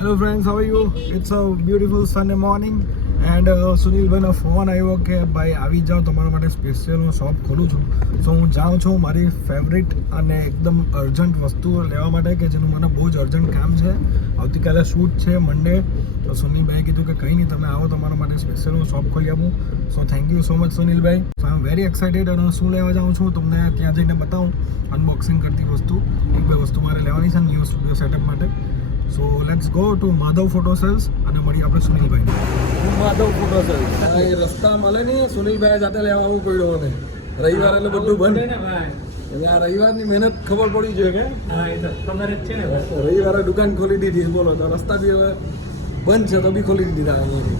Hello friends, how are you? It's a beautiful Sunday morning and સુનિલભાઈનો phone આવ્યો કે ભાઈ આવી જાઓ તમારા માટે સ્પેશિયલ હું શોપ ખોલું છું. સો હું જાઉં છું મારી ફેવરિટ અને એકદમ અર્જન્ટ વસ્તુઓ લેવા માટે કે જેનું મને બહુ જ અર્જન્ટ કામ છે. આવતીકાલે શૂટ છે મંડે. તો સુનિલભાઈએ કીધું કે કંઈ નહીં, તમે આવો તમારા માટે સ્પેશિયલ હું શોપ ખોલી આપું. So thank you so much Sunilbhai. So I am very excited અને શું લેવા જાઉં છું તમને ત્યાં જઈને બતાવું. અનબોક્સિંગ કરતી વસ્તુ, એક બે વસ્તુ મારે લેવાની છે ન્યૂ સ્ટુડિયો સેટઅપ માટે. So let's go to Madhav photo sales અને મળીએ આપણે સુનિલભાઈ. માધવ ફોટો સેલ્સ એ રસ્તા મળે નહીં, સુનિલભાઈ જાતે લેવા આવવું પડ્યું મને. રવિવાર એટલે બધું બંધ એટલે આ રવિવારની મહેનત ખબર પડી જોઈએ કે રવિવારે દુકાન ખોલી દીધી. બોલો તો રસ્તા બી હવે બંધ છે તો બી ખોલી દીધા અહીંયાથી.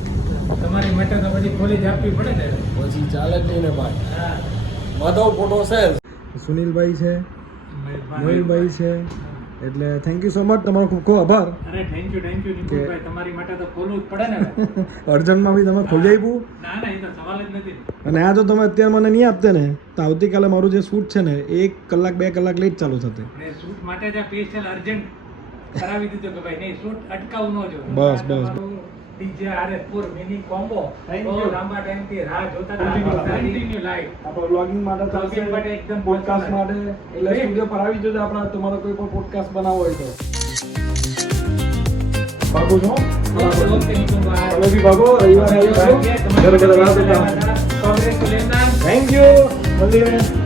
તમારી માટે તો પછી ખોલી જ આપવી પડે ને, પછી ચાલે જ નહીં ને ભાઈ. માધવ ફોટો સેલ્સ સુનિલભાઈ છે, મયુરભાઈ છે, એટલે થેન્ક યુ સો મચ. તમારો ખૂબ ખૂબ આભાર. અરે થેન્ક યુ નિકુલભાઈ, તમારી માટે તો ખોલવું જ પડે ને. અર્જન્ટમાં બી તમે ખોલી આપ્યું. ના ના, એ તો સવાલ જ નથી. અને આ જો તમે અત્યારે મને નહીં આપતે ને તો આવતીકાલે મારું જે શૂટ છે ને 1 કલાક 2 કલાક લેટ ચાલુ થશે. અને શૂટ માટે જ સ્પેશિયલ અર્જન્ટ કરાવી દીધું કે ભાઈ નહીં, શૂટ અટકાવવું ન જોઈએ. બસ. DJ RS4 mini combo Thank બહુ you. લાંબા ટાઈમથી રાહ જોતા હતા. કન્ટિન્યુ લાઈવ આપણો વ્લોગિંગ માટે Vlogging માટે એકદમ પોડકાસ્ટ માટે એટલે સ્ટુડિયો પર આવી જજો. આપણા તમારો કોઈ પણ પોડકાસ્ટ બનાવવો હોય તો ભાગો છો. ઓકે નિકુલભાઈ, તમે બી ભાગો. રવિવારે આવી ભાઈ ઘરે ઘરે રાહ જોતા. કોંગ્રેચ્યુલેશન. Thank you. મળીએ.